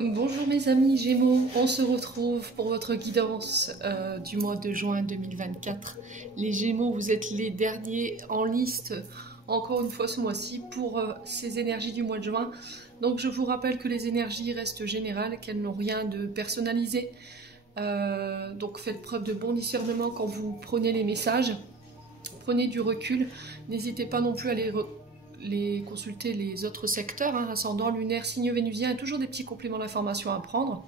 Bonjour mes amis Gémeaux, on se retrouve pour votre guidance du mois de juin 2024. Les Gémeaux, vous êtes les derniers en liste, encore une fois ce mois-ci, pour ces énergies du mois de juin. Donc je vous rappelle que les énergies restent générales, qu'elles n'ont rien de personnalisé. Donc faites preuve de bon discernement quand vous prenez les messages. Prenez du recul, n'hésitez pas non plus à les consulter les autres secteurs, ascendant, lunaire, signe vénusien, et toujours des petits compléments d'information à prendre.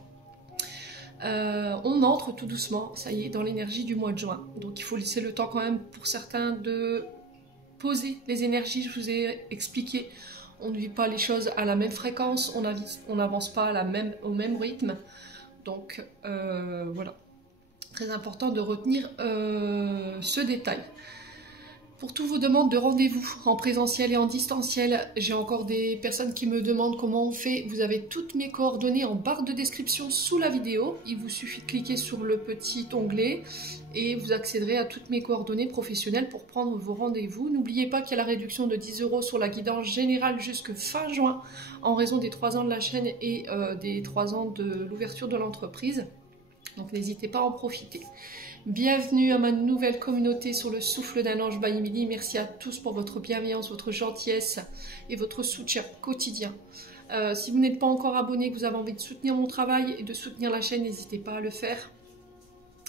On entre tout doucement, ça y est, dans l'énergie du mois de juin. Donc il faut laisser le temps quand même pour certains de poser les énergies. Je vous ai expliqué, on ne vit pas les choses à la même fréquence, on n'avance pas au même rythme. Donc voilà, très important de retenir ce détail. Pour toutes vos demandes de rendez-vous en présentiel et en distanciel, j'ai encore des personnes qui me demandent comment on fait. Vous avez toutes mes coordonnées en barre de description sous la vidéo. Il vous suffit de cliquer sur le petit onglet et vous accéderez à toutes mes coordonnées professionnelles pour prendre vos rendez-vous. N'oubliez pas qu'il y a la réduction de 10 € sur la guidance générale jusque fin juin en raison des 3 ans de la chaîne et des 3 ans de l'ouverture de l'entreprise. Donc n'hésitez pas à en profiter. Bienvenue à ma nouvelle communauté sur le souffle d'un ange by Emily. Merci à tous pour votre bienveillance, votre gentillesse et votre soutien quotidien. Si vous n'êtes pas encore abonné, que vous avez envie de soutenir mon travail et de soutenir la chaîne, n'hésitez pas à le faire.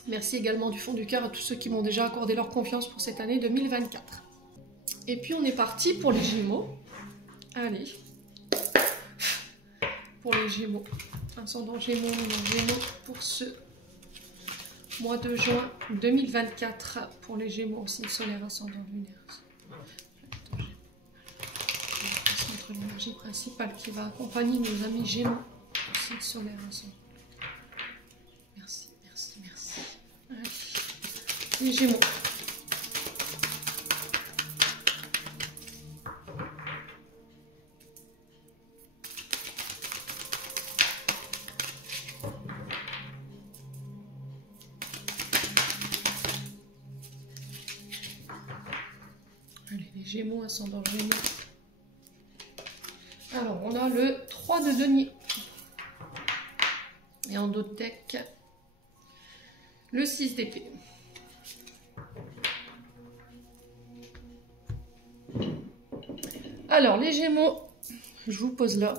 Merci également du fond du cœur à tous ceux qui m'ont déjà accordé leur confiance pour cette année 2024. Et puis on est parti pour les Gémeaux. Allez, pour les Gémeaux. Ascendant Gémeaux, Gémeaux pour ce mois de juin 2024 pour les Gémeaux, signe solaire, ascendant lunaire. Je vais mettre l'énergie principale qui va accompagner nos amis Gémeaux, signe solaire, ascendant. Merci, merci, merci. Allez. Les Gémeaux. Allez, les Gémeaux, ascendant Gémeaux. Alors, on a le 3 de denier. Et en dos de deck, le 6 d'épée. Alors, les Gémeaux, je vous pose là.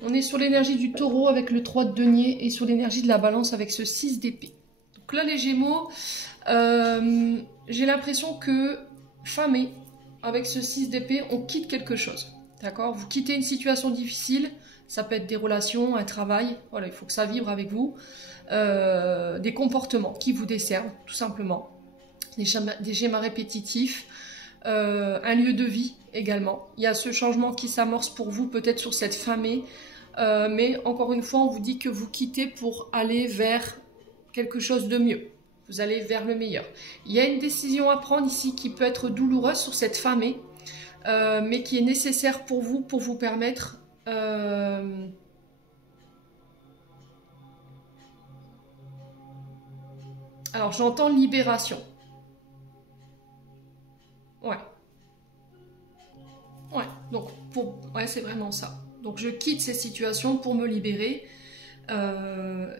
On est sur l'énergie du taureau avec le 3 de denier et sur l'énergie de la balance avec ce 6 d'épée. Donc là, les Gémeaux, j'ai l'impression que fin mai, avec ce 6 d'épée, on quitte quelque chose. D'accord? Vous quittez une situation difficile, ça peut être des relations, un travail, voilà, il faut que ça vibre avec vous, des comportements qui vous desservent, tout simplement, des schémas répétitifs, un lieu de vie également. Il y a ce changement qui s'amorce pour vous, peut-être sur cette fin mai, mais encore une fois, on vous dit que vous quittez pour aller vers quelque chose de mieux. Vous allez vers le meilleur. Il y a une décision à prendre ici qui peut être douloureuse sur cette fin mai, mais qui est nécessaire pour vous permettre alors j'entends libération. Ouais. Ouais, donc ouais, c'est vraiment ça. Donc je quitte ces situations pour me libérer.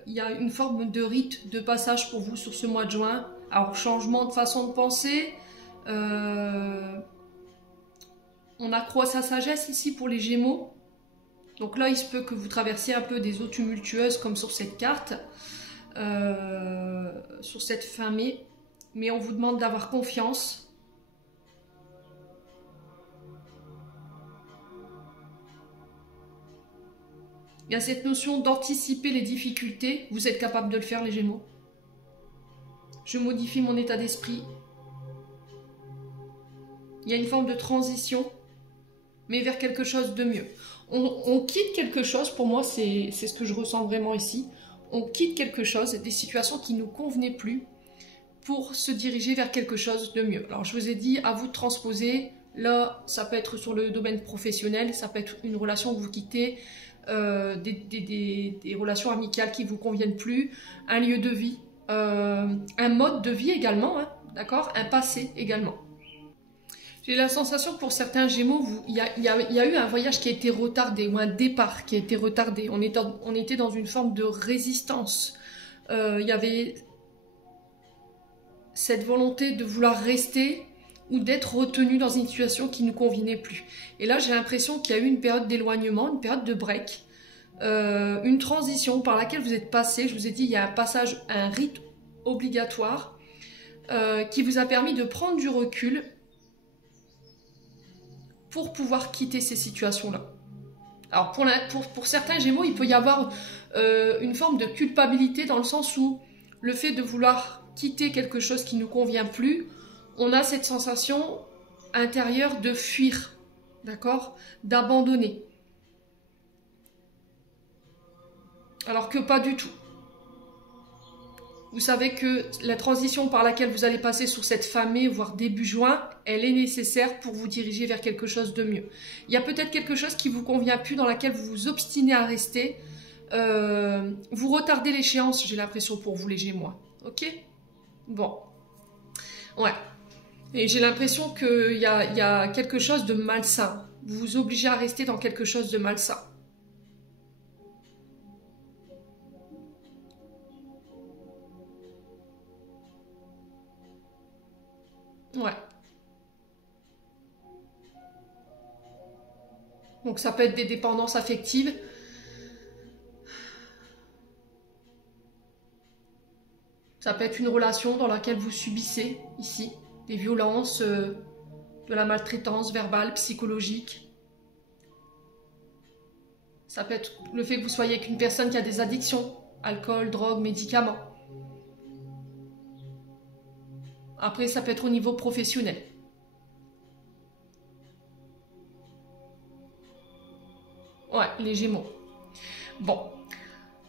Il y a une forme de rite de passage pour vous sur ce mois de juin. Alors, changement de façon de penser. On accroît sa sagesse ici pour les Gémeaux. Donc là, il se peut que vous traversiez un peu des eaux tumultueuses comme sur cette carte, sur cette fin mai. Mais on vous demande d'avoir confiance. Il y a cette notion d'anticiper les difficultés. Vous êtes capable de le faire, les Gémeaux. Je modifie mon état d'esprit. Il y a une forme de transition, mais vers quelque chose de mieux. On quitte quelque chose, pour moi, c'est ce que je ressens vraiment ici. On quitte quelque chose, des situations qui ne nous convenaient plus, pour se diriger vers quelque chose de mieux. Alors, je vous ai dit, à vous de transposer. Là, ça peut être sur le domaine professionnel, ça peut être une relation que vous quittez, des relations amicales qui ne vous conviennent plus, un lieu de vie, un mode de vie également, d'accord, un passé également. J'ai la sensation que pour certains Gémeaux, il y a eu un voyage qui a été retardé, ou un départ qui a été retardé. On était dans une forme de résistance. Il y avait cette volonté de vouloir rester ou d'être retenu dans une situation qui ne nous convenait plus. Et là, j'ai l'impression qu'il y a eu une période d'éloignement, une période de break, une transition par laquelle vous êtes passé. Je vous ai dit, il y a un passage, un rite obligatoire qui vous a permis de prendre du recul pour pouvoir quitter ces situations-là. Alors pour certains Gémeaux, il peut y avoir une forme de culpabilité dans le sens où le fait de vouloir quitter quelque chose qui ne nous convient plus, on a cette sensation intérieure de fuir, d'accord, d'abandonner. Alors que pas du tout. Vous savez que la transition par laquelle vous allez passer sur cette fin mai, voire début juin, elle est nécessaire pour vous diriger vers quelque chose de mieux. Il y a peut-être quelque chose qui ne vous convient plus, dans laquelle vous vous obstinez à rester. Vous retardez l'échéance, j'ai l'impression, pour vous les Gémeaux. Ok? Bon. Ouais. Et j'ai l'impression qu'il y a quelque chose de malsain. Vous vous obligez à rester dans quelque chose de malsain. Ouais. Donc ça peut être des dépendances affectives. Ça peut être une relation dans laquelle vous subissez, ici, des violences, de la maltraitance verbale, psychologique. Ça peut être le fait que vous soyez avec une personne qui a des addictions, alcool, drogue, médicaments. Après, ça peut être au niveau professionnel. Ouais, les Gémeaux. Bon.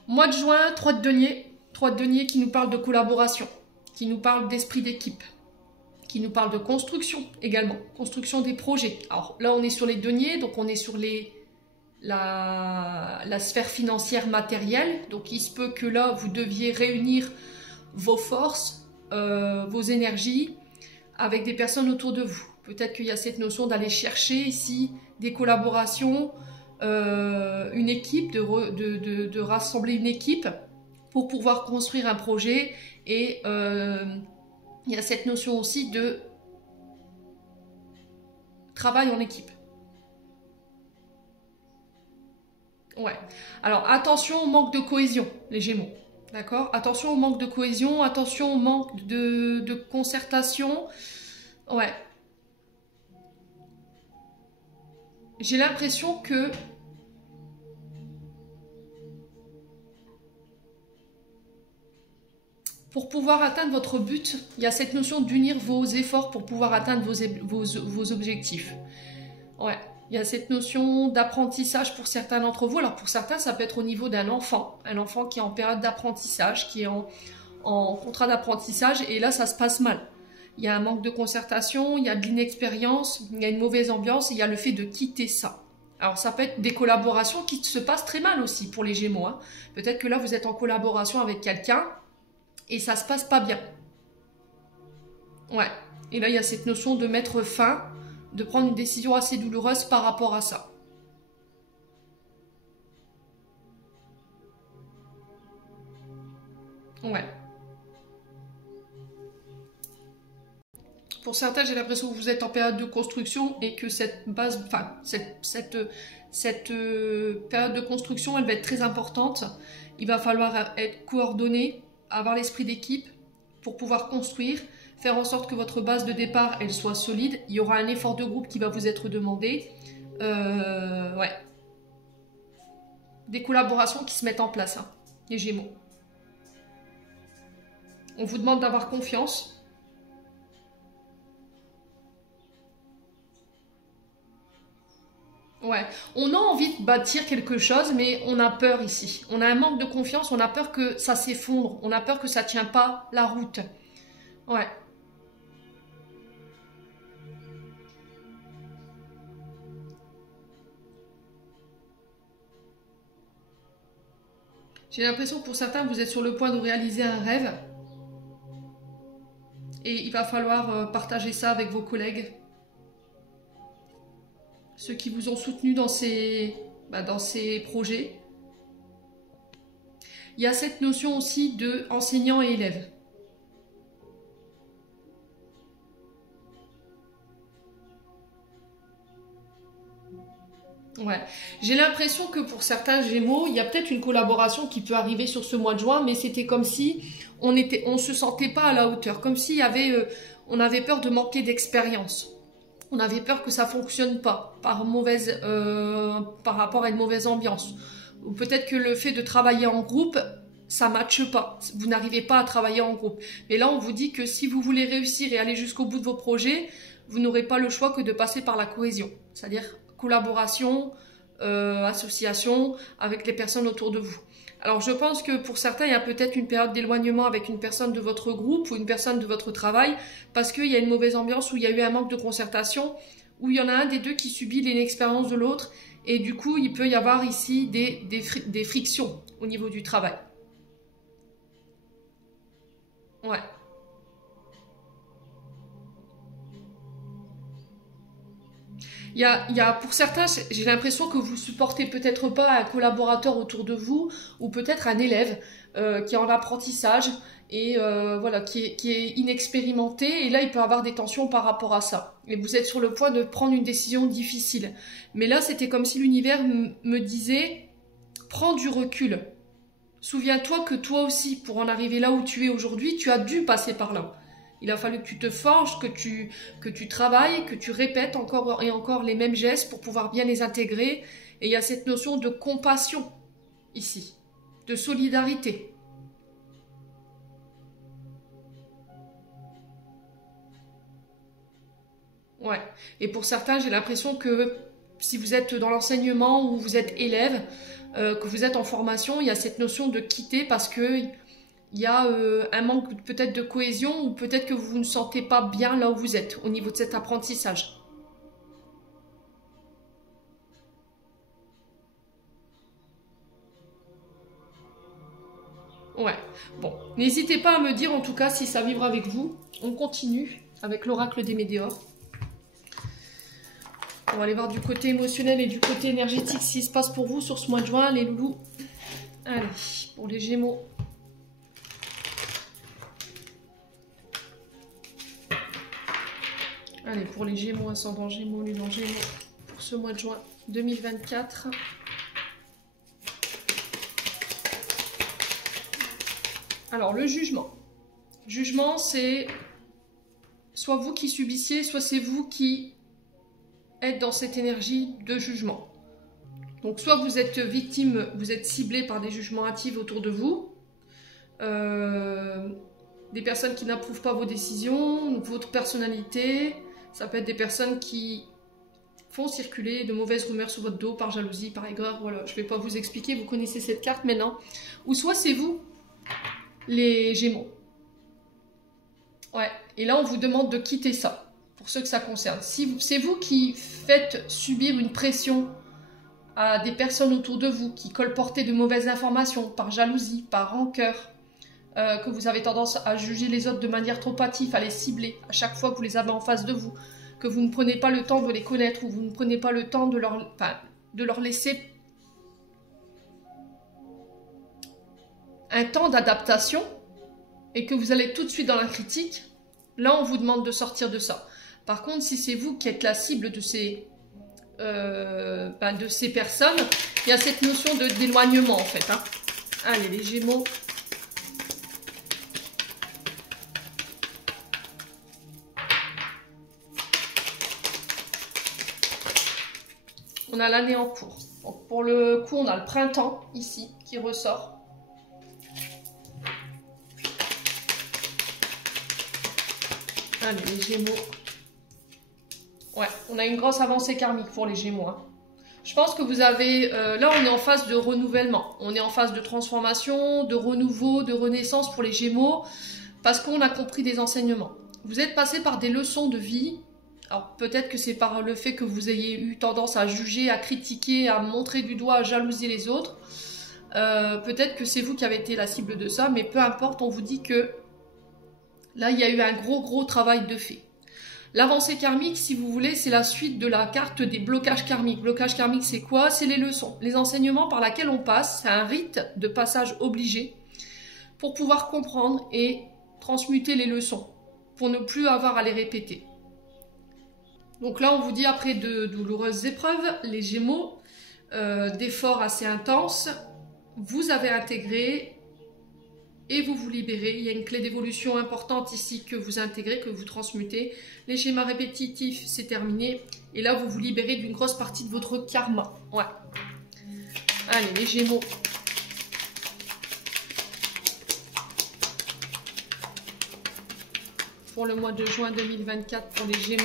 Mois de juin, 3 de denier. 3 de denier qui nous parle de collaboration, qui nous parle d'esprit d'équipe, qui nous parle de construction également, construction des projets. Alors là, on est sur les deniers, donc on est sur la sphère financière matérielle. Donc il se peut que là, vous deviez réunir vos forces, vos énergies avec des personnes autour de vous. Peut-être qu'il y a cette notion d'aller chercher ici des collaborations, une équipe, de rassembler une équipe pour pouvoir construire un projet. Et il y a cette notion aussi de travail en équipe. Ouais. Alors attention au manque de cohésion, les Gémeaux. D'accord? Attention au manque de cohésion, attention au manque de concertation. Ouais. J'ai l'impression que pour pouvoir atteindre votre but, il y a cette notion d'unir vos efforts pour pouvoir atteindre vos objectifs. Ouais. Il y a cette notion d'apprentissage pour certains d'entre vous. Alors pour certains, ça peut être au niveau d'un enfant. Un enfant qui est en période d'apprentissage, qui est en contrat d'apprentissage. Et là, ça se passe mal. Il y a un manque de concertation, il y a de l'inexpérience, il y a une mauvaise ambiance, et il y a le fait de quitter ça. Alors ça peut être des collaborations qui se passent très mal aussi pour les Gémeaux. Hein. Peut-être que là, vous êtes en collaboration avec quelqu'un et ça se passe pas bien. Ouais. Et là, il y a cette notion de mettre fin, de prendre une décision assez douloureuse par rapport à ça. Ouais. Pour certains, j'ai l'impression que vous êtes en période de construction et que cette base, enfin, cette période de construction, elle va être très importante. Il va falloir être coordonné, avoir l'esprit d'équipe pour pouvoir construire, faire en sorte que votre base de départ, elle soit solide. Il y aura un effort de groupe qui va vous être demandé. Ouais. Des collaborations qui se mettent en place, hein, les Gémeaux. On vous demande d'avoir confiance. Ouais, on a envie de bâtir quelque chose, mais on a peur ici. On a un manque de confiance, on a peur que ça s'effondre, on a peur que ça ne tient pas la route. Ouais. J'ai l'impression que pour certains, vous êtes sur le point de réaliser un rêve. Et il va falloir partager ça avec vos collègues. ceux qui vous ont soutenu dans ces projets. Il y a cette notion aussi de enseignant et élève. Ouais, j'ai l'impression que pour certains Gémeaux, il y a peut-être une collaboration qui peut arriver sur ce mois de juin, mais c'était comme si on se sentait pas à la hauteur, comme s'il y avait, on avait peur de manquer d'expérience. On avait peur que ça fonctionne pas par rapport à une mauvaise ambiance. Ou peut-être que le fait de travailler en groupe, ça matche pas. Vous n'arrivez pas à travailler en groupe. Mais là, on vous dit que si vous voulez réussir et aller jusqu'au bout de vos projets, vous n'aurez pas le choix que de passer par la cohésion. C'est-à-dire collaboration, association avec les personnes autour de vous. Alors je pense que pour certains, il y a peut-être une période d'éloignement avec une personne de votre groupe ou une personne de votre travail parce qu'il y a une mauvaise ambiance ou il y a eu un manque de concertation où il y en a un des deux qui subit l'inexpérience de l'autre et du coup, il peut y avoir ici des frictions au niveau du travail. Ouais. Pour certains, j'ai l'impression que vous supportez peut-être pas un collaborateur autour de vous ou peut-être un élève qui est en apprentissage et voilà, qui est inexpérimenté et là il peut avoir des tensions par rapport à ça. Et vous êtes sur le point de prendre une décision difficile. Mais là, c'était comme si l'univers me disait prends du recul. Souviens-toi que toi aussi, pour en arriver là où tu es aujourd'hui, tu as dû passer par là. Il a fallu que tu te forges, que tu travailles, que tu répètes encore et encore les mêmes gestes pour pouvoir bien les intégrer. Et il y a cette notion de compassion ici, de solidarité. Ouais. Et pour certains, j'ai l'impression que si vous êtes dans l'enseignement ou vous êtes élève, que vous êtes en formation, il y a cette notion de quitter parce que il y a un manque peut-être de cohésion ou peut-être que vous ne sentez pas bien là où vous êtes au niveau de cet apprentissage. Ouais. Bon, n'hésitez pas à me dire en tout cas si ça vivra avec vous. On continue avec l'oracle des météores. On va aller voir du côté émotionnel et du côté énergétique ce qui se passe pour vous sur ce mois de juin, les loulous. Allez, pour les Gémeaux. Allez, pour les Gémeaux, ascendant Gémeaux, lune en Gémeaux, pour ce mois de juin 2024. Alors, le jugement. Jugement, c'est soit vous qui subissiez, soit c'est vous qui êtes dans cette énergie de jugement. Donc, soit vous êtes victime, vous êtes ciblé par des jugements hâtifs autour de vous, des personnes qui n'approuvent pas vos décisions, votre personnalité. Ça peut être des personnes qui font circuler de mauvaises rumeurs sur votre dos par jalousie, par aigreur. Voilà, je ne vais pas vous expliquer, vous connaissez cette carte maintenant. Ou soit c'est vous, les Gémeaux. Ouais, et là on vous demande de quitter ça, pour ceux que ça concerne. Si c'est vous qui faites subir une pression à des personnes autour de vous, qui colportez de mauvaises informations, par jalousie, par rancœur, que vous avez tendance à juger les autres de manière trop hâtive, à les cibler à chaque fois que vous les avez en face de vous, que vous ne prenez pas le temps de les connaître ou vous ne prenez pas le temps de leur laisser un temps d'adaptation et que vous allez tout de suite dans la critique, là on vous demande de sortir de ça. Par contre, si c'est vous qui êtes la cible de ces personnes, il y a cette notion d'éloignement en fait. Hein. Allez, les Gémeaux. On a l'année en cours. Donc pour le coup, on a le printemps ici qui ressort. Allez, les Gémeaux. Ouais, on a une grosse avancée karmique pour les Gémeaux. Hein. Je pense que vous avez... là, on est en phase de renouvellement. On est en phase de transformation, de renouveau, de renaissance pour les Gémeaux. Parce qu'on a compris des enseignements. Vous êtes passé par des leçons de vie. Alors peut-être que c'est par le fait que vous ayez eu tendance à juger, à critiquer, à montrer du doigt, à jalouser les autres. Peut-être que c'est vous qui avez été la cible de ça, mais peu importe, on vous dit que là, il y a eu un gros travail de fait. L'avancée karmique, si vous voulez, c'est la suite de la carte des blocages karmiques. Blocage karmique, c'est quoi? C'est les leçons, les enseignements par lesquels on passe. C'est un rite de passage obligé pour pouvoir comprendre et transmuter les leçons, pour ne plus avoir à les répéter. Donc là, on vous dit, après de douloureuses épreuves, les Gémeaux, d'efforts assez intenses, vous avez intégré et vous vous libérez. Il y a une clé d'évolution importante ici que vous intégrez, que vous transmutez. Les schémas répétitifs, c'est terminé. Et là, vous vous libérez d'une grosse partie de votre karma. Ouais. Allez, les Gémeaux. Pour le mois de juin 2024, pour les Gémeaux.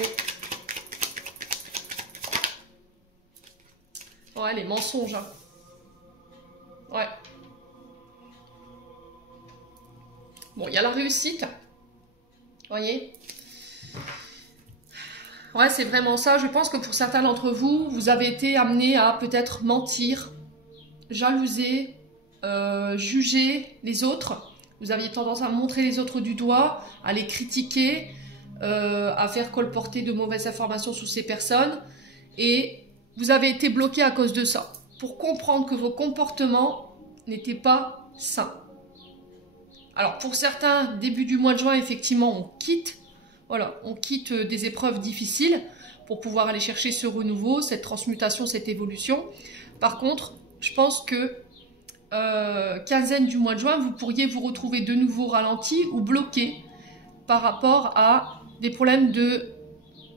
Ouais, les mensonges. Hein. Ouais. Bon, il y a la réussite. Vous voyez? Ouais, c'est vraiment ça. Je pense que pour certains d'entre vous, vous avez été amenés à peut-être mentir, jalouser, juger les autres. Vous aviez tendance à montrer les autres du doigt, à les critiquer, à faire colporter de mauvaises informations sur ces personnes. Et vous avez été bloqué à cause de ça. Pour comprendre que vos comportements n'étaient pas sains. Alors pour certains, début du mois de juin, effectivement, on quitte. Voilà, on quitte des épreuves difficiles pour pouvoir aller chercher ce renouveau, cette transmutation, cette évolution. Par contre, je pense que quinzaine du mois de juin, vous pourriez vous retrouver de nouveau ralenti ou bloqué par rapport à des problèmes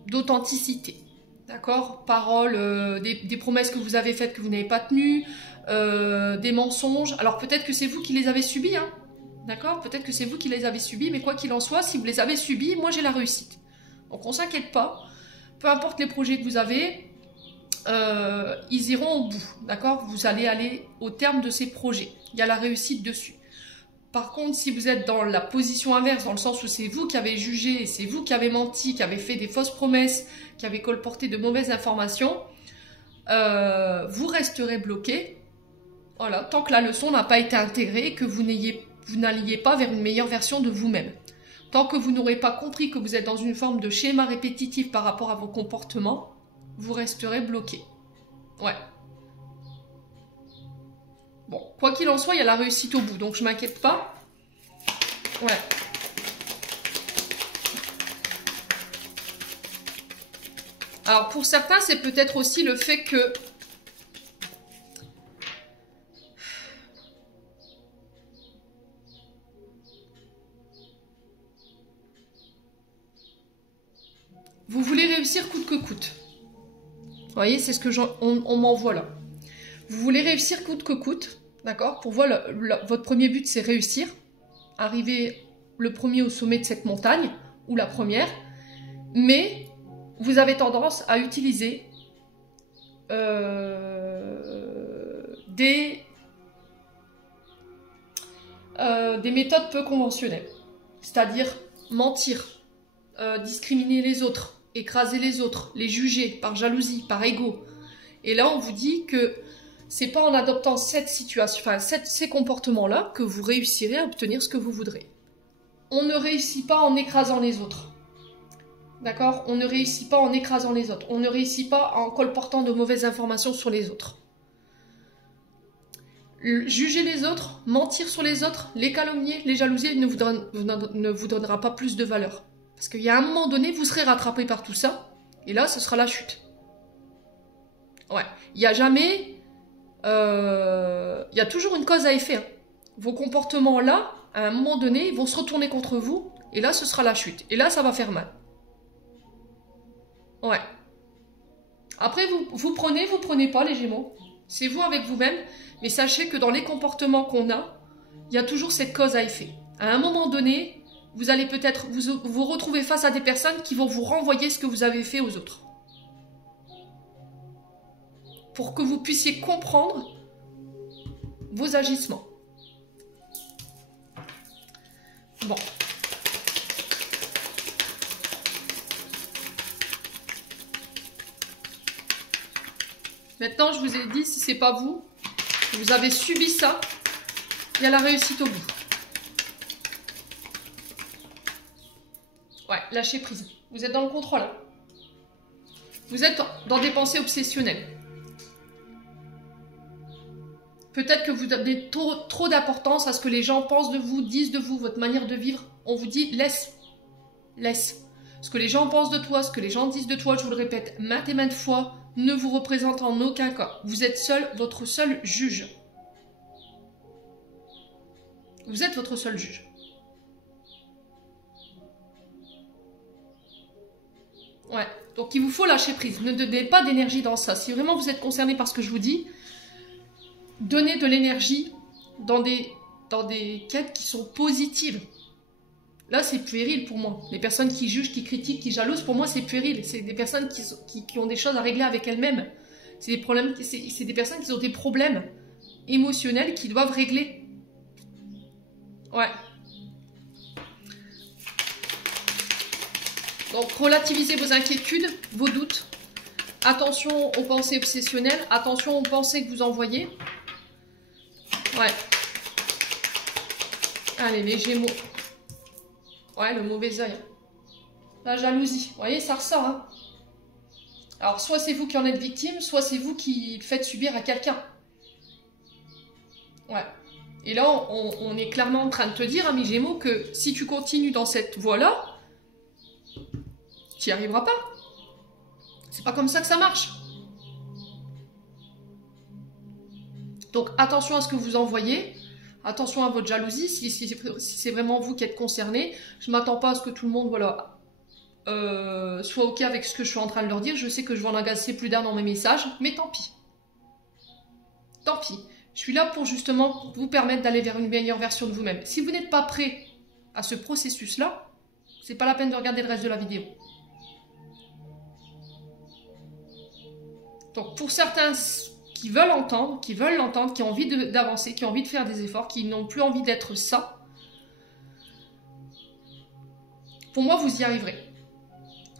d'authenticité. D'accord? Paroles, des promesses que vous avez faites que vous n'avez pas tenues, des mensonges. Alors peut-être que c'est vous qui les avez subis, hein? D'accord? Peut-être que c'est vous qui les avez subis, mais quoi qu'il en soit, si vous les avez subis, moi j'ai la réussite. Donc on ne s'inquiète pas. Peu importe les projets que vous avez, ils iront au bout. D'accord? Vous allez aller au terme de ces projets. Il y a la réussite dessus. Par contre, si vous êtes dans la position inverse, dans le sens où c'est vous qui avez jugé, c'est vous qui avez menti, qui avez fait des fausses promesses, qui avez colporté de mauvaises informations, vous resterez bloqué. Voilà, tant que la leçon n'a pas été intégrée, que vous n'alliez pas vers une meilleure version de vous-même. Tant que vous n'aurez pas compris que vous êtes dans une forme de schéma répétitif par rapport à vos comportements, vous resterez bloqué. Ouais. Bon, quoi qu'il en soit, il y a la réussite au bout, donc je m'inquiète pas. Ouais. Alors pour certains, c'est peut-être aussi le fait que vous voulez réussir coûte que coûte. Vous voyez, c'est ce que on m'envoie là. Vous voulez réussir coûte que coûte, d'accord? Pour vous, votre premier but, c'est réussir. Arriver le premier au sommet de cette montagne, ou la première. Mais vous avez tendance à utiliser des méthodes peu conventionnelles. C'est-à-dire mentir, discriminer les autres, écraser les autres, les juger par jalousie, par ego. Et là, on vous dit que c'est pas en adoptant cette situation, enfin ces comportements-là que vous réussirez à obtenir ce que vous voudrez. On ne réussit pas en écrasant les autres. D'accord? On ne réussit pas en écrasant les autres. On ne réussit pas en colportant de mauvaises informations sur les autres. Juger les autres, mentir sur les autres, les calomnier, les jalousier ne vous donnera pas plus de valeur. Parce qu'il y a un moment donné, vous serez rattrapé par tout ça, et là, ce sera la chute. Ouais. Il n'y a jamais... il y a toujours une cause à effet. Hein. Vos comportements là, à un moment donné, ils vont se retourner contre vous, et là, ce sera la chute. Et là, ça va faire mal. Ouais. Après, vous prenez pas les Gémeaux. C'est vous avec vous-même, mais sachez que dans les comportements qu'on a, il y a toujours cette cause à effet. À un moment donné, vous allez peut-être vous retrouver face à des personnes qui vont vous renvoyer ce que vous avez fait aux autres. Pour que vous puissiez comprendre vos agissements. Bon. Maintenant, je vous ai dit, si c'est pas vous, vous avez subi ça, il y a la réussite au bout. Ouais, lâchez prise. Vous êtes dans le contrôle. Vous êtes dans des pensées obsessionnelles. Peut-être que vous donnez trop d'importance à ce que les gens pensent de vous, disent de vous, votre manière de vivre. On vous dit laisse. Laisse. Ce que les gens pensent de toi, ce que les gens disent de toi, je vous le répète maintes et maintes fois, ne vous représente en aucun cas. Vous êtes seul, votre seul juge. Vous êtes votre seul juge. Ouais. Donc il vous faut lâcher prise. Ne donnez pas d'énergie dans ça. Si vraiment vous êtes concerné par ce que je vous dis, donnez de l'énergie dans des quêtes qui sont positives. Là, c'est puéril pour moi. Les personnes qui jugent, qui critiquent, qui jalousent, pour moi, c'est puéril. C'est des personnes qui ont des choses à régler avec elles-mêmes. C'est des personnes qui ont des problèmes émotionnels qu'ils doivent régler. Ouais. Donc, relativisez vos inquiétudes, vos doutes. Attention aux pensées obsessionnelles. Attention aux pensées que vous envoyez. Ouais. Allez, les Gémeaux. Ouais, le mauvais œil. La jalousie. Vous voyez, ça ressort. Hein. Alors, soit c'est vous qui en êtes victime, soit c'est vous qui le faites subir à quelqu'un. Ouais. Et là, on est clairement en train de te dire, ami Gémeaux, que si tu continues dans cette voie-là, tu n'y arriveras pas. C'est pas comme ça que ça marche. Donc, attention à ce que vous envoyez. Attention à votre jalousie. Si c'est vraiment vous qui êtes concerné, je ne m'attends pas à ce que tout le monde soit OK avec ce que je suis en train de leur dire. Je sais que je vais en agacer plus d'un dans mes messages, mais tant pis. Tant pis. Je suis là pour justement vous permettre d'aller vers une meilleure version de vous-même. Si vous n'êtes pas prêt à ce processus-là, c'est pas la peine de regarder le reste de la vidéo. Donc pour certains qui veulent l'entendre, qui ont envie d'avancer, qui ont envie de faire des efforts, qui n'ont plus envie d'être ça, pour moi vous y arriverez.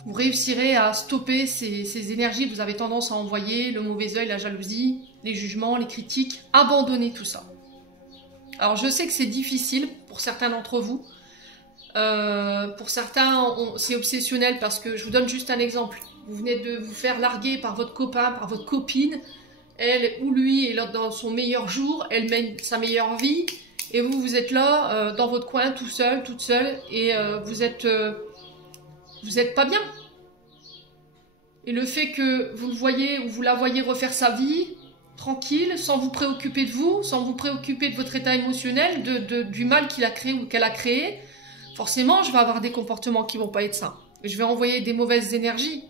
Vous réussirez à stopper ces énergies que vous avez tendance à envoyer, le mauvais œil, la jalousie, les jugements, les critiques, abandonnez tout ça. Alors je sais que c'est difficile pour certains d'entre vous. Pour certains, c'est obsessionnel parce que, je vous donne juste un exemple. Vous venez de vous faire larguer par votre copain, par votre copine. Elle ou lui est là dans son meilleur jour, elle mène sa meilleure vie. Et vous êtes là, dans votre coin, tout seul, toute seule. Et vous êtes pas bien. Et le fait que vous le voyez ou vous la voyez refaire sa vie, tranquille, sans vous préoccuper de vous, sans vous préoccuper de votre état émotionnel, du mal qu'il a créé ou qu'elle a créé, forcément, je vais avoir des comportements qui vont pas être sains. Je vais envoyer des mauvaises énergies.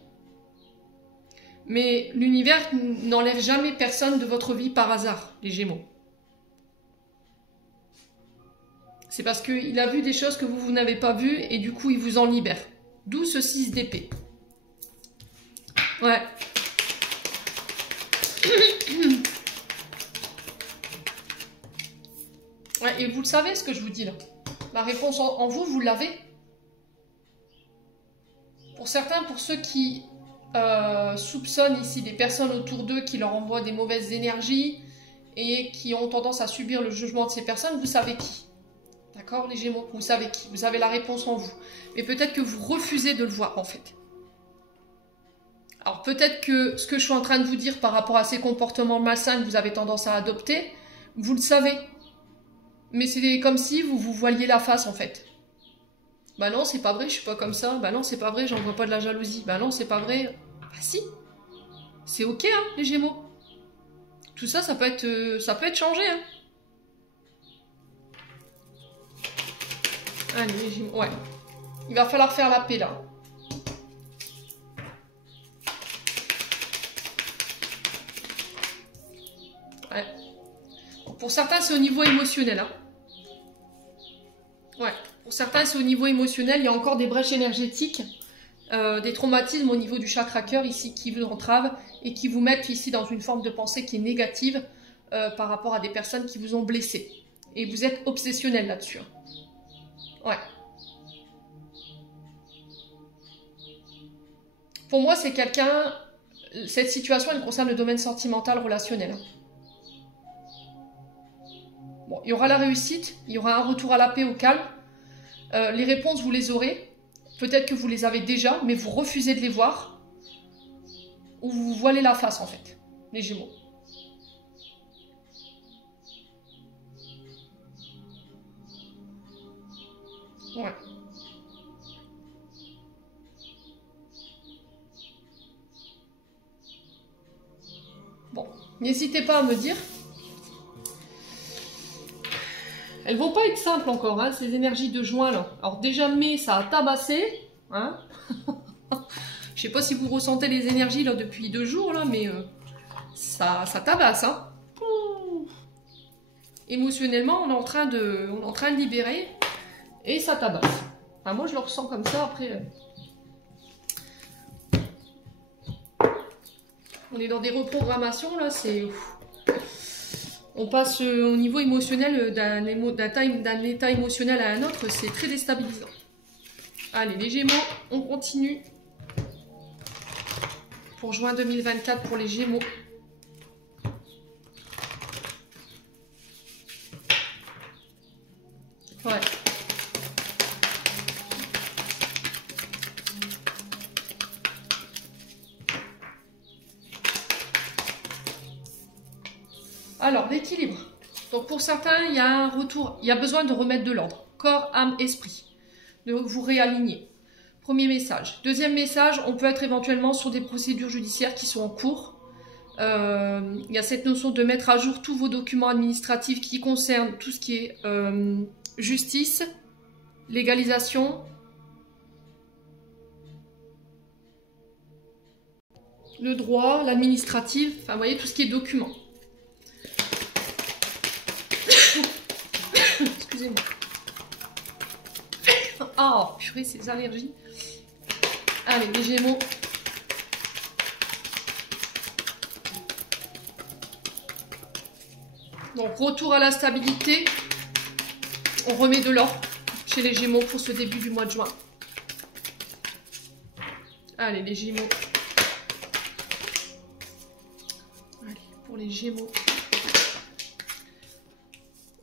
Mais l'univers n'enlève jamais personne de votre vie par hasard, les Gémeaux. C'est parce qu'il a vu des choses que vous n'avez pas vues et du coup, il vous en libère. D'où ce 6 d'épée. Ouais. Ouais, et vous le savez ce que je vous dis là. La réponse en vous, vous l'avez. Pour certains, pour ceux qui soupçonnent ici des personnes autour d'eux qui leur envoient des mauvaises énergies et qui ont tendance à subir le jugement de ces personnes, vous savez qui. D'accord, les Gémeaux, vous savez qui. Vous avez la réponse en vous. Mais peut-être que vous refusez de le voir, en fait. Alors peut-être que ce que je suis en train de vous dire par rapport à ces comportements malsains que vous avez tendance à adopter, vous le savez. Mais c'est comme si vous vous voiliez la face, en fait. Bah non, c'est pas vrai, je suis pas comme ça. Bah non, c'est pas vrai, j'en vois pas de la jalousie. Bah non, c'est pas vrai. Bah si. C'est ok, hein, les Gémeaux. Tout ça, ça peut être changé, hein. Allez, les Gémeaux, ouais. Il va falloir faire la paix, là. Ouais. Pour certains, c'est au niveau émotionnel, hein. Ouais. Pour certains, c'est au niveau émotionnel. Il y a encore des brèches énergétiques, des traumatismes au niveau du chakra cœur ici qui vous entravent et qui vous mettent ici dans une forme de pensée qui est négative par rapport à des personnes qui vous ont blessé. Et vous êtes obsessionnel là-dessus. Ouais. Pour moi, c'est quelqu'un... Cette situation, elle concerne le domaine sentimental, relationnel. Bon, il y aura la réussite, il y aura un retour à la paix, au calme. Les réponses, vous les aurez. Peut-être que vous les avez déjà, mais vous refusez de les voir. Ou vous vous voilez la face, en fait, les Gémeaux. Ouais. Bon, n'hésitez pas à me dire. Elles vont pas être simples encore, hein, ces énergies de juin là. Alors déjà mai, ça a tabassé, hein. Je sais pas si vous ressentez les énergies là depuis 2 jours là, mais ça tabasse, hein. Émotionnellement, on est en train de libérer et ça tabasse. Enfin, moi je le ressens comme ça. Après, on est dans des reprogrammations là, c'est. On passe au niveau émotionnel d'un état émotionnel à un autre, c'est très déstabilisant. Allez, les Gémeaux, on continue. Pour juin 2024 pour les Gémeaux. Ouais. Alors, l'équilibre. Donc pour certains, il y a un retour, il y a besoin de remettre de l'ordre. Corps, âme, esprit. De vous réaligner. Premier message. Deuxième message, on peut être éventuellement sur des procédures judiciaires qui sont en cours. Il y a cette notion de mettre à jour tous vos documents administratifs qui concernent tout ce qui est justice, légalisation, le droit, l'administratif, enfin vous voyez tout ce qui est documents. Excusez-moi. Ah, purée, ces allergies. Allez, les Gémeaux. Donc, retour à la stabilité. On remet de l'ordre chez les Gémeaux pour ce début du mois de juin. Allez, les Gémeaux. Allez, pour les Gémeaux.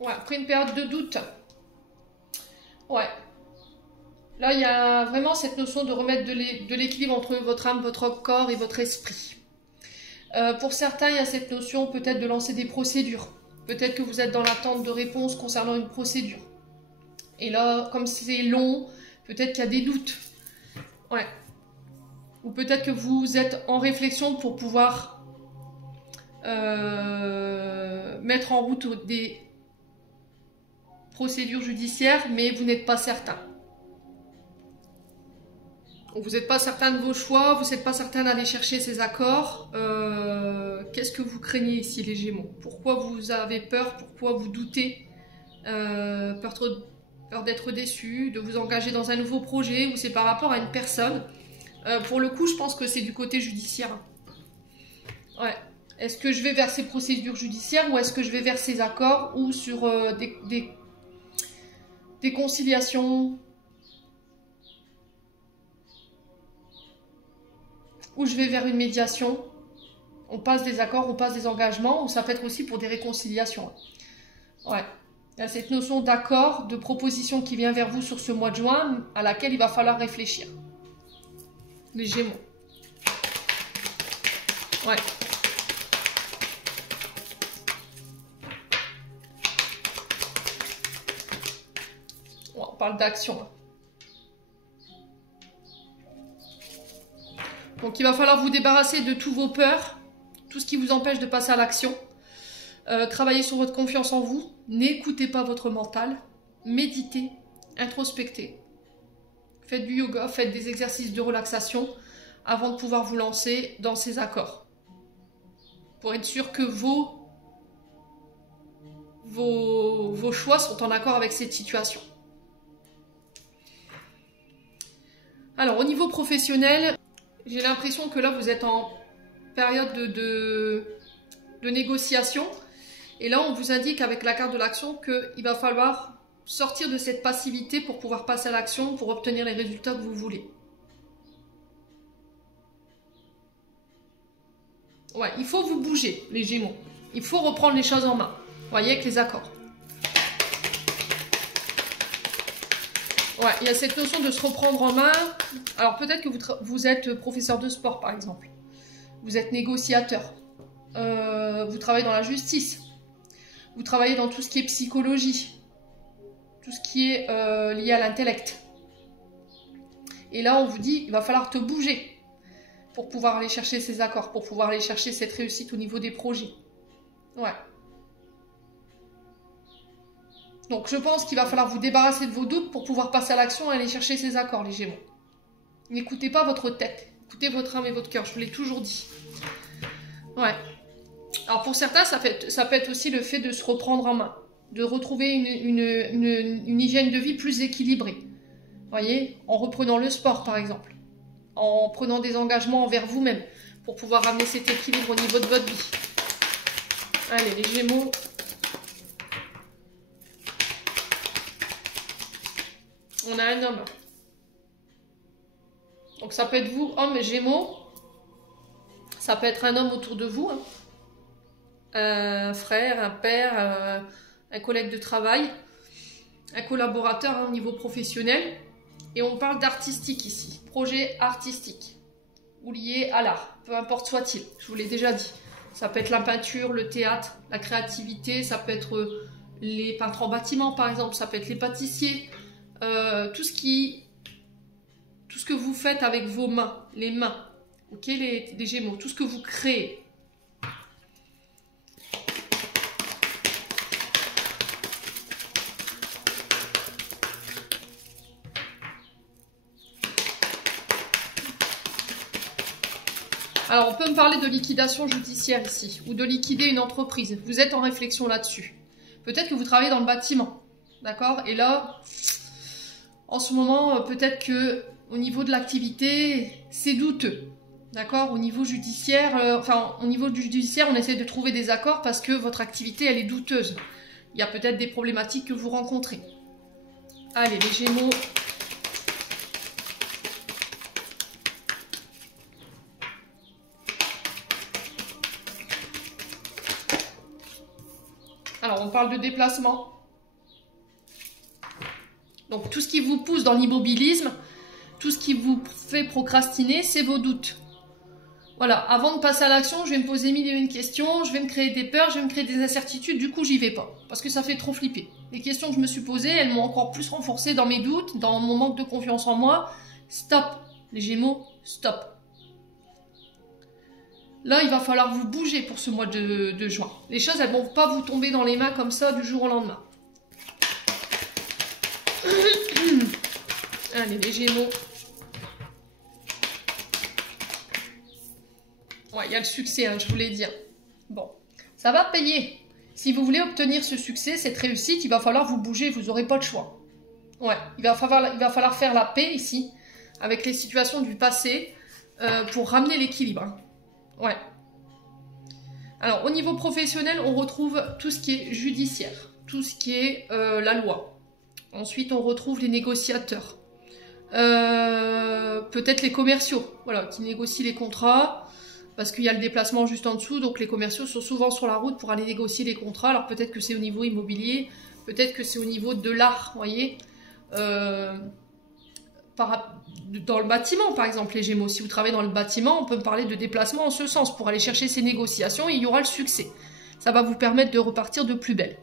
Ouais, après une période de doute. Ouais. Là, il y a vraiment cette notion de remettre de l'équilibre entre votre âme, votre corps et votre esprit. Pour certains, il y a cette notion peut-être de lancer des procédures. Peut-être que vous êtes dans l'attente de réponses concernant une procédure. Et là, comme c'est long, peut-être qu'il y a des doutes. Ouais. Ou peut-être que vous êtes en réflexion pour pouvoir mettre en route des procédures judiciaires, mais vous n'êtes pas certain. Vous n'êtes pas certain de vos choix, vous n'êtes pas certain d'aller chercher ces accords. Qu'est-ce que vous craignez ici, les Gémeaux? Pourquoi vous avez peur? Pourquoi vous doutez? Peur d'être déçu, de vous engager dans un nouveau projet, ou c'est par rapport à une personne. Pour le coup, je pense que c'est du côté judiciaire. Ouais. Est-ce que je vais vers ces procédures judiciaires ou est-ce que je vais vers ces accords ou sur des conciliations? Ou je vais vers une médiation, on passe des accords, on passe des engagements, ou ça peut être aussi pour des réconciliations. Ouais, il y a cette notion d'accord, de proposition qui vient vers vous sur ce mois de juin, à laquelle il va falloir réfléchir. Les Gémeaux. Ouais. On parle d'action. Donc il va falloir vous débarrasser de tous vos peurs, tout ce qui vous empêche de passer à l'action. Travaillez sur votre confiance en vous, n'écoutez pas votre mental, méditez, introspectez. Faites du yoga, faites des exercices de relaxation avant de pouvoir vous lancer dans ces accords. Pour être sûr que vos choix sont en accord avec cette situation. Alors au niveau professionnel, j'ai l'impression que là, vous êtes en période de négociation. Et là, on vous indique avec la carte de l'action qu'il va falloir sortir de cette passivité pour pouvoir passer à l'action, pour obtenir les résultats que vous voulez. Ouais, il faut vous bouger, les Gémeaux. Il faut reprendre les choses en main. Vous voyez, avec les accords. Ouais, il y a cette notion de se reprendre en main. Alors peut-être que vous êtes professeur de sport, par exemple. Vous êtes négociateur. Vous travaillez dans la justice. Vous travaillez dans tout ce qui est psychologie. Tout ce qui est lié à l'intellect. Et là, on vous dit, il va falloir te bouger pour pouvoir aller chercher ces accords, pour pouvoir aller chercher cette réussite au niveau des projets. Ouais. Donc je pense qu'il va falloir vous débarrasser de vos doutes pour pouvoir passer à l'action et aller chercher ces accords, les Gémeaux. N'écoutez pas votre tête, écoutez votre âme et votre cœur, je vous l'ai toujours dit. Ouais. Alors pour certains, ça peut être aussi le fait de se reprendre en main, de retrouver une hygiène de vie plus équilibrée. Vous voyez, en reprenant le sport par exemple, en prenant des engagements envers vous-même pour pouvoir ramener cet équilibre au niveau de votre vie. Allez, les Gémeaux. On a un homme. Donc ça peut être vous, homme, Gémeaux. Ça peut être un homme autour de vous. Hein. Un frère, un père, un collègue de travail, un collaborateur hein, au niveau professionnel. Et on parle d'artistique ici. Projet artistique. Ou lié à l'art. Peu importe soit-il. Je vous l'ai déjà dit. Ça peut être la peinture, le théâtre, la créativité. Ça peut être les peintres en bâtiment par exemple. Ça peut être les pâtissiers. Tout ce que vous faites avec vos mains, les mains, ok, les Gémeaux, tout ce que vous créez. Alors, on peut me parler de liquidation judiciaire ici, ou de liquider une entreprise. Vous êtes en réflexion là-dessus. Peut-être que vous travaillez dans le bâtiment, d'accord? Et là... En ce moment, peut-être que au niveau de l'activité, c'est douteux. D'accord? Au niveau judiciaire, au niveau du judiciaire, on essaie de trouver des accords parce que votre activité, elle est douteuse. Il y a peut-être des problématiques que vous rencontrez. Allez, les Gémeaux. Alors, on parle de déplacement. Donc, tout ce qui vous pousse dans l'immobilisme, tout ce qui vous fait procrastiner, c'est vos doutes. Voilà, avant de passer à l'action, je vais me poser mille et une questions, je vais me créer des peurs, je vais me créer des incertitudes, du coup, j'y vais pas. Parce que ça fait trop flipper. Les questions que je me suis posées, elles m'ont encore plus renforcé dans mes doutes, dans mon manque de confiance en moi. Stop, les Gémeaux, stop. Là, il va falloir vous bouger pour ce mois de juin. Les choses, elles vont pas vous tomber dans les mains comme ça du jour au lendemain. Allez, les Gémeaux. Ouais, il y a le succès, hein, je vous l'ai dit. Bon, ça va payer. Si vous voulez obtenir ce succès, cette réussite, il va falloir vous bouger, vous n'aurez pas de choix. Ouais, il va falloir faire la paix ici, avec les situations du passé, pour ramener l'équilibre. Hein. Ouais. Alors, au niveau professionnel, on retrouve tout ce qui est judiciaire, tout ce qui est la loi. Ensuite, on retrouve les négociateurs. Peut-être les commerciaux, voilà, qui négocient les contrats, parce qu'il y a le déplacement juste en dessous, donc les commerciaux sont souvent sur la route pour aller négocier les contrats. Alors peut-être que c'est au niveau immobilier, peut-être que c'est au niveau de l'art, vous voyez, dans le bâtiment par exemple, les Gémeaux. Si vous travaillez dans le bâtiment, on peut me parler de déplacement en ce sens, pour aller chercher ces négociations, et il y aura le succès. Ça va vous permettre de repartir de plus belle.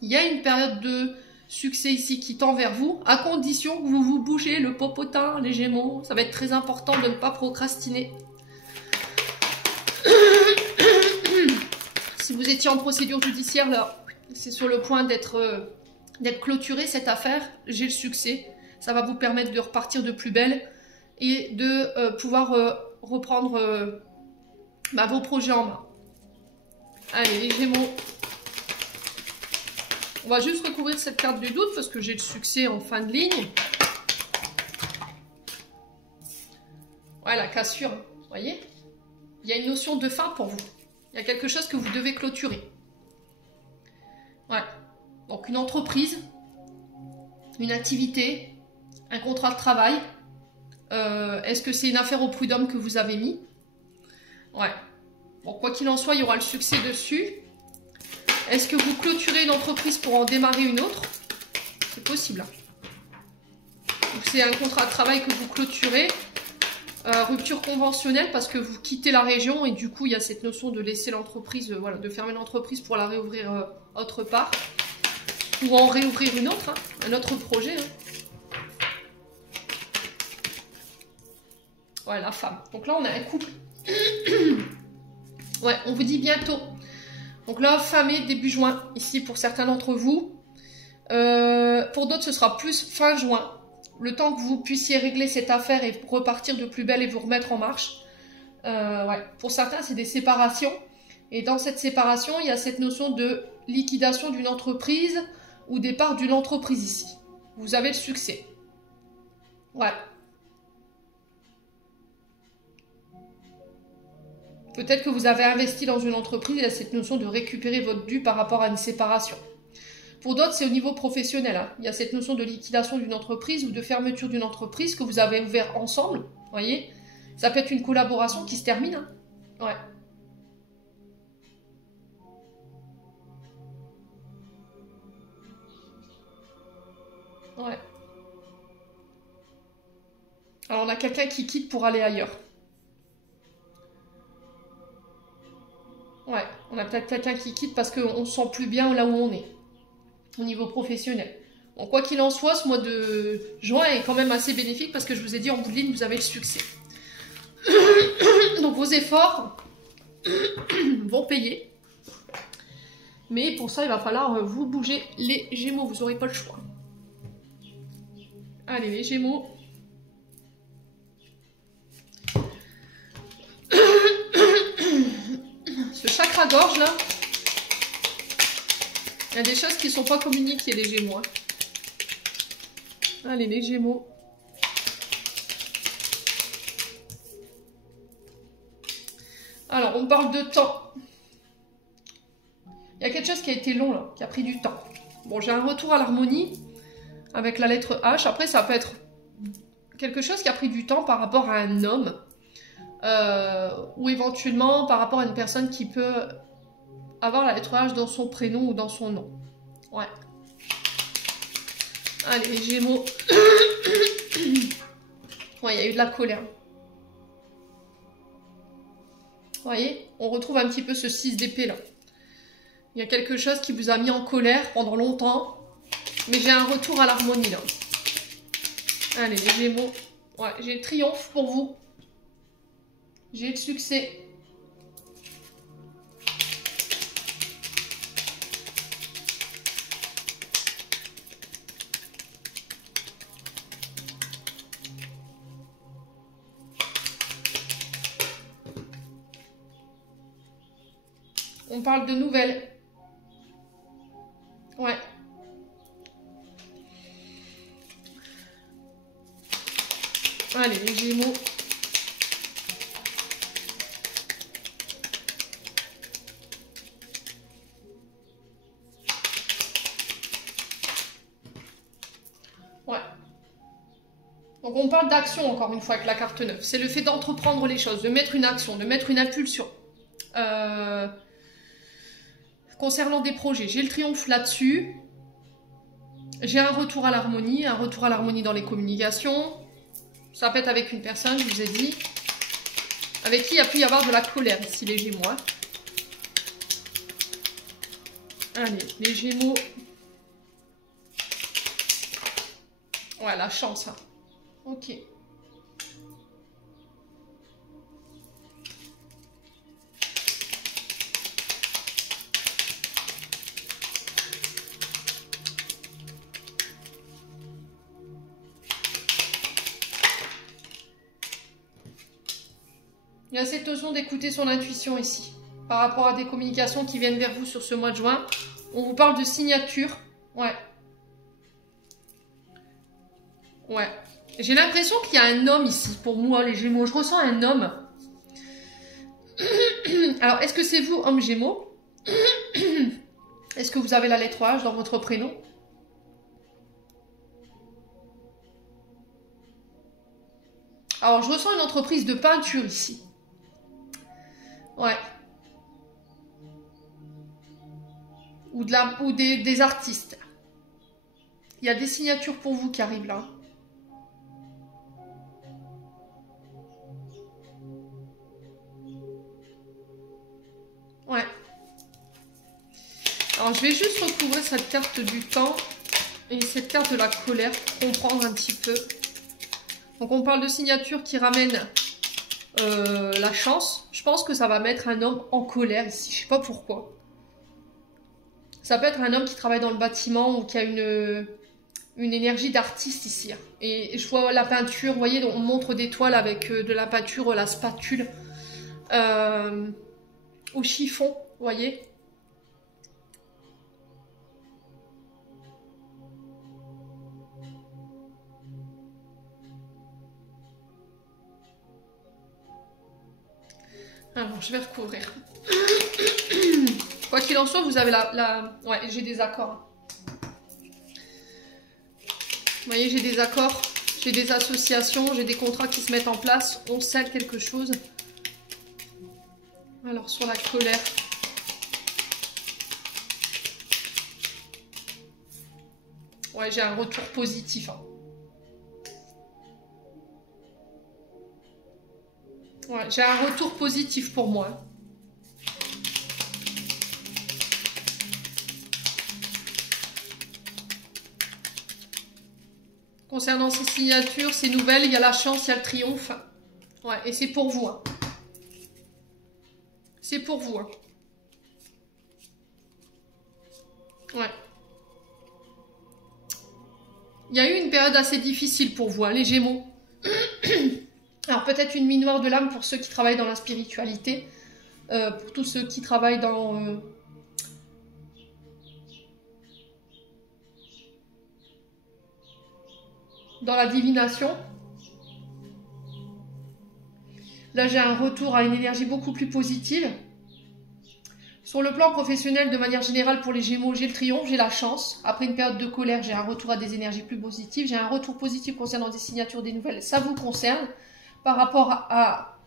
Il y a une période de succès ici qui tend vers vous, à condition que vous vous bougez le popotin, les Gémeaux. Ça va être très important de ne pas procrastiner. Si vous étiez en procédure judiciaire, là, c'est sur le point d'être clôturé cette affaire, j'ai le succès. Ça va vous permettre de repartir de plus belle et de pouvoir reprendre vos projets en main. Allez, les Gémeaux. On va juste recouvrir cette carte du doute parce que j'ai le succès en fin de ligne. Ouais, la cassure, vous voyez? Il y a une notion de fin pour vous. Il y a quelque chose que vous devez clôturer. Ouais. Donc une entreprise, une activité, un contrat de travail. Est-ce que c'est une affaire au prud'homme que vous avez mis? Ouais. Bon, quoi qu'il en soit, il y aura le succès dessus. Est-ce que vous clôturez une entreprise pour en démarrer une autre? C'est possible. Hein. c'est un contrat de travail que vous clôturez. Rupture conventionnelle parce que vous quittez la région et du coup il y a cette notion de laisser l'entreprise, voilà, de fermer l'entreprise pour la réouvrir autre part ou en réouvrir une autre, hein, un autre projet. Hein. Ouais, la femme. Donc là on a un couple. Ouais, on vous dit bientôt. Donc là, fin mai, début juin, ici pour certains d'entre vous. Pour d'autres, ce sera plus fin juin. Le temps que vous puissiez régler cette affaire et repartir de plus belle et vous remettre en marche. Ouais. Pour certains, c'est des séparations. Et dans cette séparation, il y a cette notion de liquidation d'une entreprise ou départ d'une entreprise ici. Vous avez le succès. Ouais. Peut-être que vous avez investi dans une entreprise et il y a cette notion de récupérer votre dû par rapport à une séparation. Pour d'autres, c'est au niveau professionnel. Hein. Il y a cette notion de liquidation d'une entreprise ou de fermeture d'une entreprise que vous avez ouvert ensemble. Vous voyez, ça peut être une collaboration qui se termine. Hein. Ouais. Ouais. Alors, on a quelqu'un qui quitte pour aller ailleurs. Ouais, on a peut-être quelqu'un qui quitte parce qu'on ne se sent plus bien là où on est. Au niveau professionnel. Bon, quoi qu'il en soit, ce mois de juin est quand même assez bénéfique parce que je vous ai dit en bout de ligne, vous avez le succès. Donc vos efforts vont payer. Mais pour ça, il va falloir vous bouger les Gémeaux. Vous n'aurez pas le choix. Allez, les Gémeaux. Ce chakra-gorge là. Il y a des choses qui ne sont pas communiquées, les Gémeaux. Hein. Allez, les Gémeaux. Alors, on parle de temps. Il y a quelque chose qui a été long, là, qui a pris du temps. Bon, j'ai un retour à l'harmonie avec la lettre H. Après, ça peut être quelque chose qui a pris du temps par rapport à un homme. Ou éventuellement par rapport à une personne qui peut avoir la lettre H dans son prénom ou dans son nom. Ouais. Allez, les Gémeaux. Ouais, il y a eu de la colère. Vous voyez, on retrouve un petit peu ce 6 d'épée là. Il y a quelque chose qui vous a mis en colère pendant longtemps. Mais j'ai un retour à l'harmonie là. Allez, les Gémeaux. Ouais, j'ai le triomphe pour vous. J'ai le succès. On parle de nouvelles. Ouais. Allez, les Gémeaux. Ouais. Donc on parle d'action encore une fois avec la carte 9. C'est le fait d'entreprendre les choses, de mettre une action, de mettre une impulsion. Concernant des projets, j'ai le triomphe là-dessus. J'ai un retour à l'harmonie dans les communications. Ça peut être avec une personne, je vous ai dit, avec qui il y a pu y avoir de la colère ici, les Gémeaux. Hein. Allez, les Gémeaux. Ouais, la chance. Hein. Ok. Il y a cette notion d'écouter son intuition ici. Par rapport à des communications qui viennent vers vous sur ce mois de juin. On vous parle de signature. Ouais. Ouais. J'ai l'impression qu'il y a un homme ici. Pour moi, les Gémeaux. Je ressens un homme. Alors, est-ce que c'est vous, homme Gémeaux? Est-ce que vous avez la lettre H dans votre prénom? Alors, je ressens une entreprise de peinture ici. Ouais. Ou des artistes. Il y a des signatures pour vous qui arrivent là. Alors, je vais juste recouvrir cette carte du temps et cette carte de la colère pour comprendre un petit peu. Donc, on parle de signature qui ramène la chance. Je pense que ça va mettre un homme en colère ici. Je sais pas pourquoi. Ça peut être un homme qui travaille dans le bâtiment ou qui a une énergie d'artiste ici. Et je vois la peinture, vous voyez, on montre des toiles avec de la peinture, la spatule au chiffon, vous voyez. Alors, je vais recouvrir. Quoi qu'il en soit, vous avez Ouais, j'ai des accords. Vous voyez, j'ai des accords, j'ai des associations, j'ai des contrats qui se mettent en place. On scelle quelque chose. Alors, sur la colère. Ouais, j'ai un retour positif. Hein. Ouais, j'ai un retour positif pour moi. Concernant ces signatures, ces nouvelles, il y a la chance, il y a le triomphe. Ouais, et c'est pour vous. Hein. C'est pour vous. Hein. Ouais. Il y a eu une période assez difficile pour vous, hein, les Gémeaux. Alors peut-être une mine noire de l'âme pour ceux qui travaillent dans la spiritualité, pour tous ceux qui travaillent dans la divination. Là j'ai un retour à une énergie beaucoup plus positive. Sur le plan professionnel, de manière générale pour les Gémeaux, j'ai le triomphe, j'ai la chance. Après une période de colère, j'ai un retour à des énergies plus positives. J'ai un retour positif concernant des signatures, des nouvelles. Ça vous concerne. Par rapport à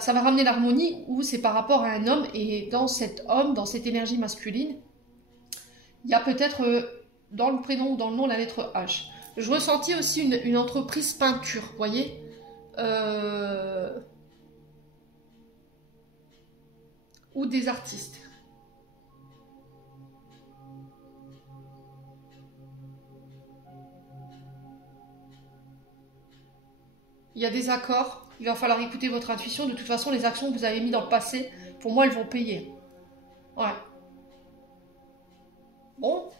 ça va ramener l'harmonie ou c'est par rapport à un homme. Et dans cet homme, dans cette énergie masculine, il y a peut-être dans le prénom ou dans le nom la lettre H. Je ressentis aussi une entreprise peinture, vous voyez, ou des artistes. Il y a des accords, il va falloir écouter votre intuition. De toute façon, les actions que vous avez mises dans le passé, pour moi, elles vont payer. Ouais. Bon.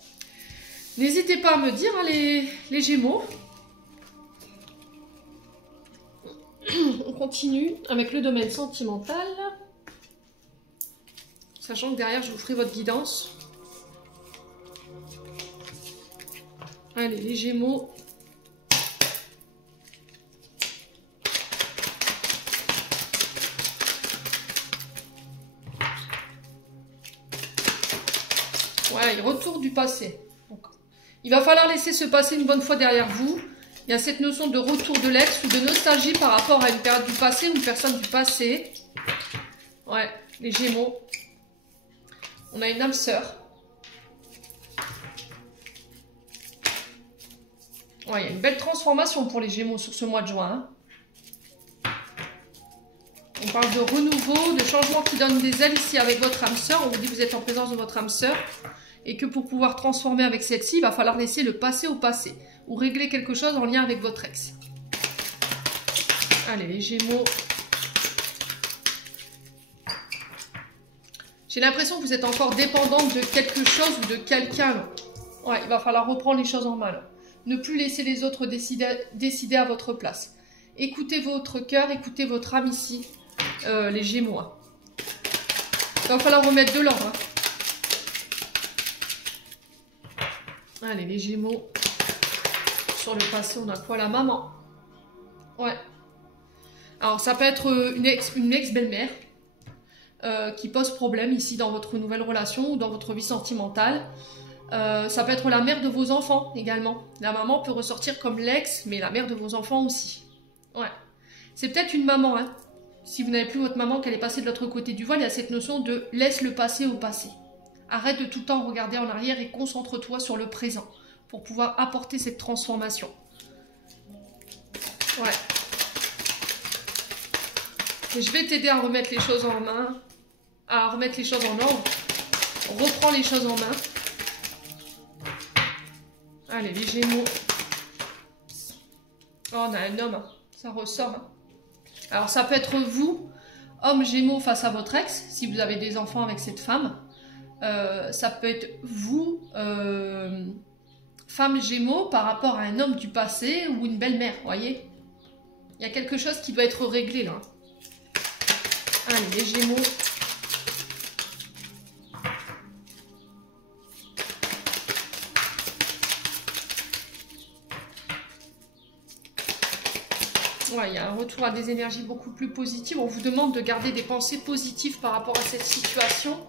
N'hésitez pas à me dire, hein, les Gémeaux. On continue avec le domaine sentimental. Sachant que derrière, je vous ferai votre guidance. Allez, les Gémeaux. Voilà, il retourne du passé. Donc, il va falloir laisser ce passé une bonne fois derrière vous. Il y a cette notion de retour de l'ex ou de nostalgie par rapport à une période du passé ou une personne du passé. Ouais, les Gémeaux. On a une âme sœur. Ouais, il y a une belle transformation pour les Gémeaux sur ce mois de juin. Hein. On parle de renouveau, de changement qui donne des ailes ici avec votre âme sœur. On vous dit que vous êtes en présence de votre âme sœur. Et que pour pouvoir transformer avec celle-ci, il va falloir laisser le passé au passé. Ou régler quelque chose en lien avec votre ex. Allez, les Gémeaux. J'ai l'impression que vous êtes encore dépendante de quelque chose ou de quelqu'un. Ouais, il va falloir reprendre les choses en main. Ne plus laisser les autres décider à votre place. Écoutez votre cœur, écoutez votre âme ici, les Gémeaux. Hein. Il va falloir remettre de l'ordre. Hein. Allez, les Gémeaux. Sur le passé, on a quoi? La maman. Ouais. Alors, ça peut être une ex-belle-mère qui pose problème ici dans votre nouvelle relation ou dans votre vie sentimentale. Ça peut être la mère de vos enfants également. La maman peut ressortir comme l'ex, mais la mère de vos enfants aussi. Ouais. C'est peut-être une maman, hein. Si vous n'avez plus votre maman, qu'elle est passée de l'autre côté du voile, il y a cette notion de laisse le passé au passé. Arrête de tout le temps regarder en arrière et concentre-toi sur le présent pour pouvoir apporter cette transformation. Ouais. Et je vais t'aider à remettre les choses en main, à remettre les choses en ordre. On reprend les choses en main. Allez, les Gémeaux. Oh, on a un homme, hein. Ça ressort. Hein. Alors, ça peut être vous, homme Gémeaux face à votre ex, si vous avez des enfants avec cette femme. Ça peut être vous, femme Gémeaux, par rapport à un homme du passé ou une belle-mère, voyez. Il y a quelque chose qui doit être réglé, là. Allez, les Gémeaux. Ouais, il y a un retour à des énergies beaucoup plus positives. On vous demande de garder des pensées positives par rapport à cette situation.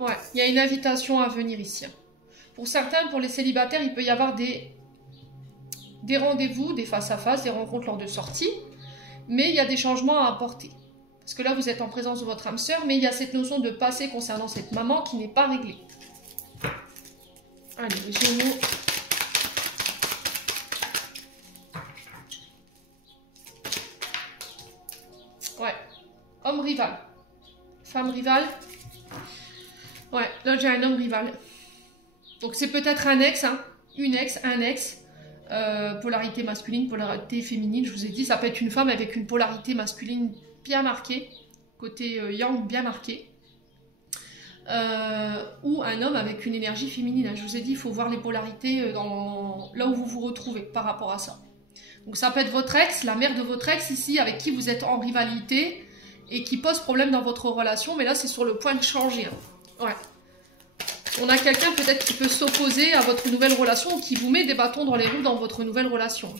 Ouais, il y a une invitation à venir ici. Pour certains, pour les célibataires, il peut y avoir des rendez-vous, des face-à-face, des rencontres lors de sorties. Mais il y a des changements à apporter. Parce que là, vous êtes en présence de votre âme sœur, mais il y a cette notion de passé concernant cette maman qui n'est pas réglée. Allez, les Gémeaux. Ouais, homme rival. Femme rivale. Ouais, là j'ai un homme rival. Donc c'est peut-être un ex, hein. Une ex, un ex. Polarité masculine, polarité féminine. Je vous ai dit, ça peut être une femme avec une polarité masculine bien marquée. Côté yang bien marqué. Ou un homme avec une énergie féminine. Je vous ai dit, il faut voir les polarités là où vous vous retrouvez par rapport à ça. Donc ça peut être votre ex, la mère de votre ex ici, avec qui vous êtes en rivalité et qui pose problème dans votre relation, mais là c'est sur le point de changer. Hein. Ouais. On a quelqu'un peut-être qui peut s'opposer à votre nouvelle relation ou qui vous met des bâtons dans les roues dans votre nouvelle relation.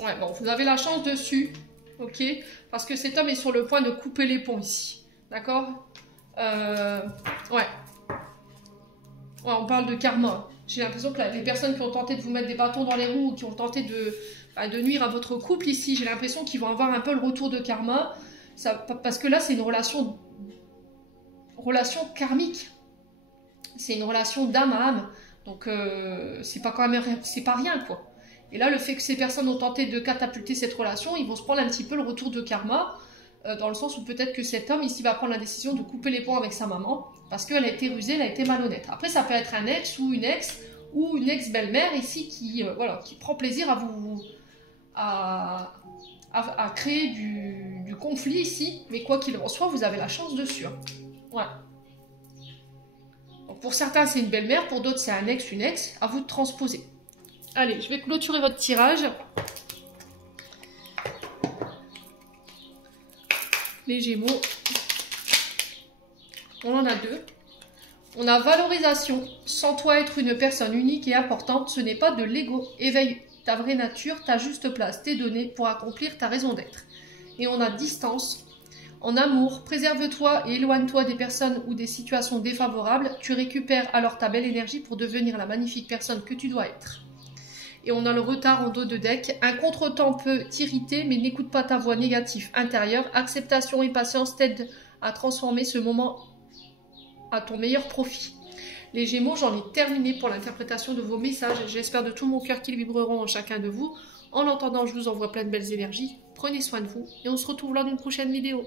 Ouais, bon, vous avez la chance dessus, ok? Parce que cet homme est sur le point de couper les ponts ici, d'accord? Ouais. Ouais, on parle de karma. J'ai l'impression que les personnes qui ont tenté de vous mettre des bâtons dans les roues, qui ont tenté de nuire à votre couple ici, j'ai l'impression qu'ils vont avoir un peu le retour de karma. Ça, parce que là, c'est une relation karmique. C'est une relation d'âme à âme. Donc, c'est pas rien, quoi. Et là, le fait que ces personnes ont tenté de catapulter cette relation, ils vont se prendre un petit peu le retour de karma, dans le sens où peut-être que cet homme ici va prendre la décision de couper les ponts avec sa maman, parce qu'elle a été rusée, elle a été malhonnête. Après, ça peut être un ex ou une ex-belle-mère ici qui prend plaisir à créer du conflit ici, mais quoi qu'il en soit, vous avez la chance dessus. Hein. Ouais. Donc pour certains, c'est une belle-mère, pour d'autres, c'est un ex, une ex, à vous de transposer. Allez, je vais clôturer votre tirage. Les Gémeaux. On en a deux. On a valorisation. Sans toi être une personne unique et importante, ce n'est pas de l'ego. Éveille ta vraie nature, ta juste place, tes données pour accomplir ta raison d'être. Et on a distance. En amour, préserve-toi et éloigne-toi des personnes ou des situations défavorables. Tu récupères alors ta belle énergie pour devenir la magnifique personne que tu dois être. Et on a le retard en dos de deck. Un contretemps peut t'irriter, mais n'écoute pas ta voix négative intérieure. Acceptation et patience t'aident à transformer ce moment à ton meilleur profit. Les Gémeaux, j'en ai terminé pour l'interprétation de vos messages. J'espère de tout mon cœur qu'ils vibreront en chacun de vous. En attendant, je vous envoie plein de belles énergies. Prenez soin de vous et on se retrouve lors d'une prochaine vidéo.